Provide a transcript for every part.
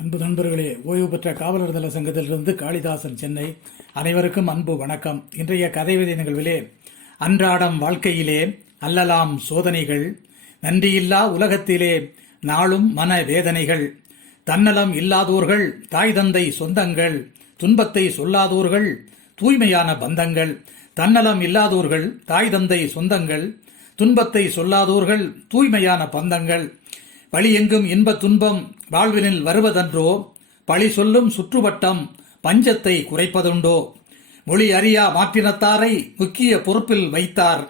அன்பு நண்பர்களே, ஓய்வு பெற்ற காவலர் தள சங்கத்திலிருந்து காளிதாசன், சென்னை. அனைவருக்கும் அன்பு வணக்கம். இன்றைய கதைவதி நிகழ்விலே, அன்றாடம் வாழ்க்கையிலே அல்லலாம் சோதனைகள், நன்றியில்லா உலகத்திலே நாளும் மன வேதனைகள், தன்னலம் இல்லாதோர்கள் தாய் தந்தை சொந்தங்கள், துன்பத்தை சொல்லாதோர்கள் தூய்மையான பந்தங்கள். தன்னலம் இல்லாதோர்கள் தாய் தந்தை சொந்தங்கள், துன்பத்தை சொல்லாதோர்கள் தூய்மையான பந்தங்கள். வழியெங்கும் இன்ப துன்பம் வாழ்வினில் வருவதன்றோ, பழி சொல்லும் சுற்றுவட்டம் பஞ்சத்தை குறைப்பதுண்டோ. மொழி அறியா மாற்றினத்தாரை முக்கிய பொறுப்பில் வைத்தார்,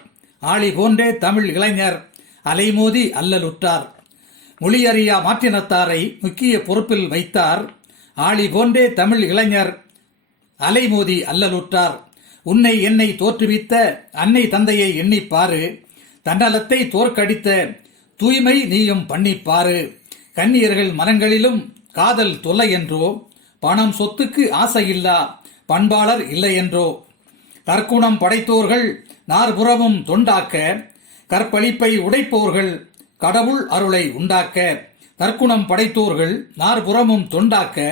ஆளி போன்றே தமிழ் இளைஞர் அலைமோதி அல்லலுற்றார். மொழி அறியா மாற்றினத்தாரை முக்கிய பொறுப்பில் வைத்தார், ஆளி போன்றே தமிழ் இளைஞர் அலைமோதி அல்லலுற்றார். உன்னை என்னை தோற்றுவித்த அன்னை தந்தையை எண்ணிப்பாரு, தன்னலத்தை தோற்கடித்த தூய்மை நீயும் பண்ணிப்பாரு. கன்னியர்கள் மனங்களிலும் காதல் தொல்லை என்றோ, பணம் சொத்துக்கு ஆசையில்லா பண்பாளர் இல்லை என்றோ. தற்குணம் படைத்தோர்கள் நாற்புறமும் தொண்டாக்க, கற்பழிப்பை உடைப்போர்கள் கடவுள் அருளை உண்டாக்க. தற்குணம் படைத்தோர்கள் நாற்புறமும் தொண்டாக்க,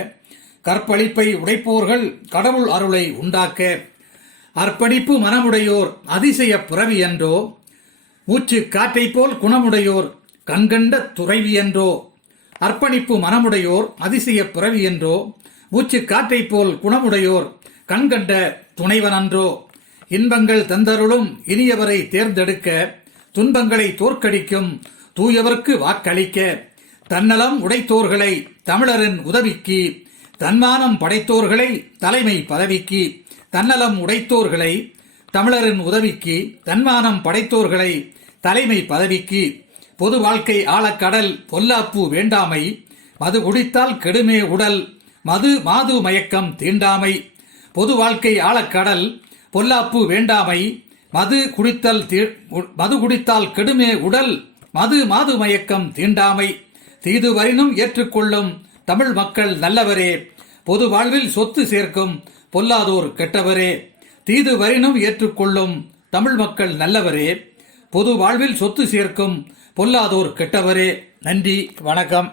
கற்பழிப்பை உடைப்போர்கள் கடவுள் அருளை உண்டாக்க. அர்ப்பணிப்பு மனமுடையோர் அதிசய புறவி என்றோ, மூச்சு காற்றை போல் குணமுடையோர் கண்கண்ட துறைவி என்றோ. அர்ப்பணிப்பு மனமுடையோர் அதிசய பிறவி என்றோ, மூச்சு காற்றை போல் குணமுடையோர் கண்கண்ட துணைவனன்றோ. இன்பங்கள் தந்தருளும் இனியவரை தேர்ந்தெடுக்க, துன்பங்களை தோற்கடிக்கும் தூயவர்க்கு வாக்களிக்க. தன்னலம் உடைத்தோர்களை தமிழரின் உதவிக்கு, தன்மானம் படைத்தோர்களை தலைமை பதவிக்கு. தன்னலம் உடைத்தோர்களை தமிழரின் உதவிக்கு, தன்மானம் படைத்தோர்களை தலைமை பதவிக்கு. பொது வாழ்க்கை ஆழக்கடல் பொல்லாப்பு வேண்டாமை, மது குடித்தால் கெடுமே உடல் மாது மயக்கம் தீண்டாமை. பொது வாழ்க்கை ஆழக்கடல் பொல்லாப்பு வேண்டாமை, மது குடித்தால் கெடுமே உடல் மாது மயக்கம் தீண்டாமை. தீது வரினும் ஏற்றுக்கொள்ளும் தமிழ் மக்கள் நல்லவரே, பொது வாழ்வில் சொத்து சேர்க்கும் பொல்லாதோர் கெட்டவரே. தீது வரினும் ஏற்றுக்கொள்ளும் தமிழ் மக்கள் நல்லவரே, பொது வாழ்வில் சொத்து சேர்க்கும் பொல்லாதோர் கெட்டவரே. நன்றி, வணக்கம்.